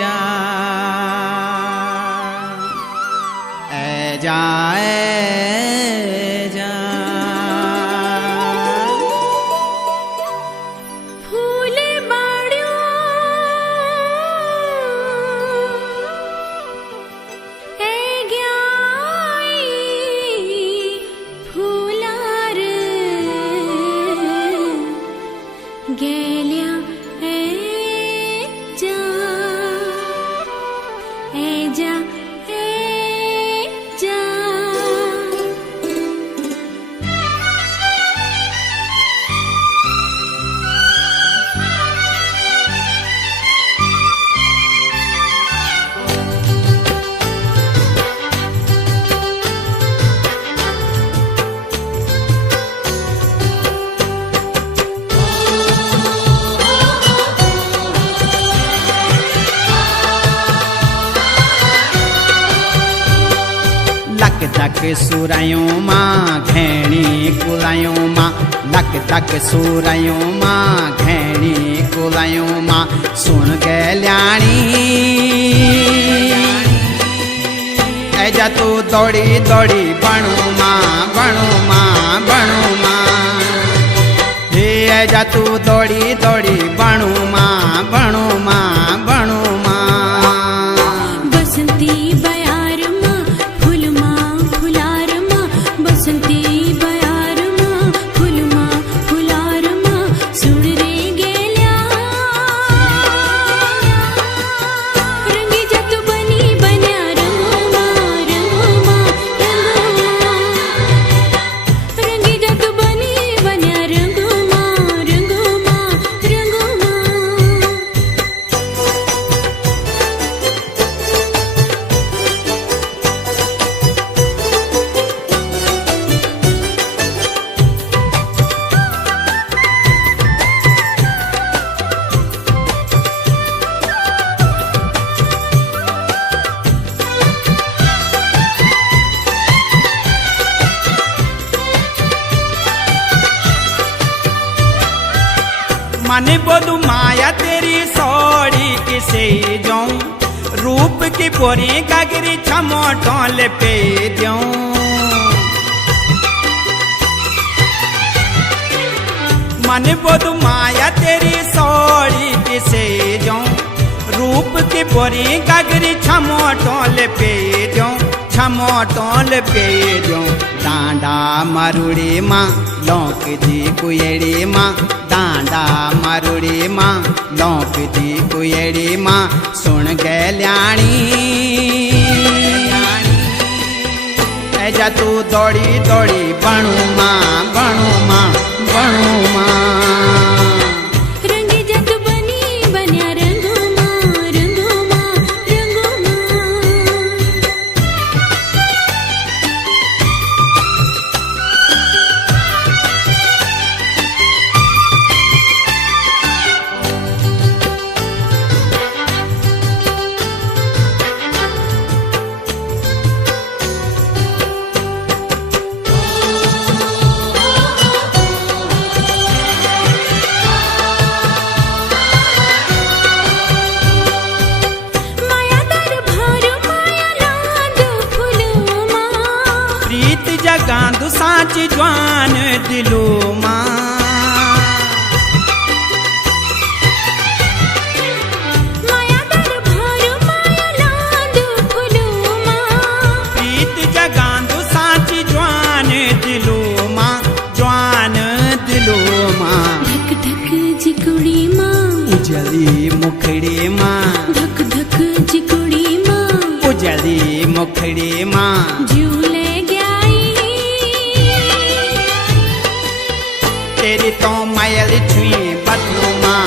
जा ए जा ए जा फूले बाड़ियो ए ग्याई फूलार गेल्या लक तक सुरायों माँ घेणी कुलायों माँ लक तक सुरायों माँ घेणी कुलायों माँ सुन गल्याणी ऐजा तू दौड़ी दौड़ी बणु माँ बणु माँ बणु माँ हे ऐजा तू दौड़ी दौड़ी बणु माँ बणु माँ बणु माँ बसंती बयार माँ फूल माँ फुलार माँ बसंती बयार माँ फूल माँ फुलार माँ सुन रे गेल्या रंगी जत बनी बन्या रंगो माँ रंगो माँ रंगो माँ रंगी जत बनी बन्या रंगो माँ रंगो माँ रंगो माँ माने बोलू माया तेरी सौड़ी किसे जाऊं रूप की बोरी गागरी छमो टोल पे दूं माने बोलू माया तेरी सौड़ी किसे जाऊं रूप की बोरी गागरी छमो टोल पे दूं छमो टोल पे दूं डांडा मारुड़ी माँ लौक दी कुएड़ी माँ डांडा मारुड़ी माँ लौक दी कुएड़ी माँ सुन गल्याणी ऐजा तू दौड़ी दौड़ी बणु माँ बणु माँ बणु माँ रंगी जत बनी बन्या रंगो माँ रंगो माँ रंगो माँ माया दर भार माया लांद फूलो माँ प्रीत जगांदु साच ज्वान दिलो माँ माया दर भार माया लांद फूलो माँ प्रीत जगांदु साच ज्वान दिलो माँ ज्वान दिलो माँ धक धक जिकुड़ी माँ उजली मुखड़ी माँ धक धक जिकुड़ी माँ उजली मुखड़ी माँ झूले ग्याई तेरी तो मायल छुई बथू माँ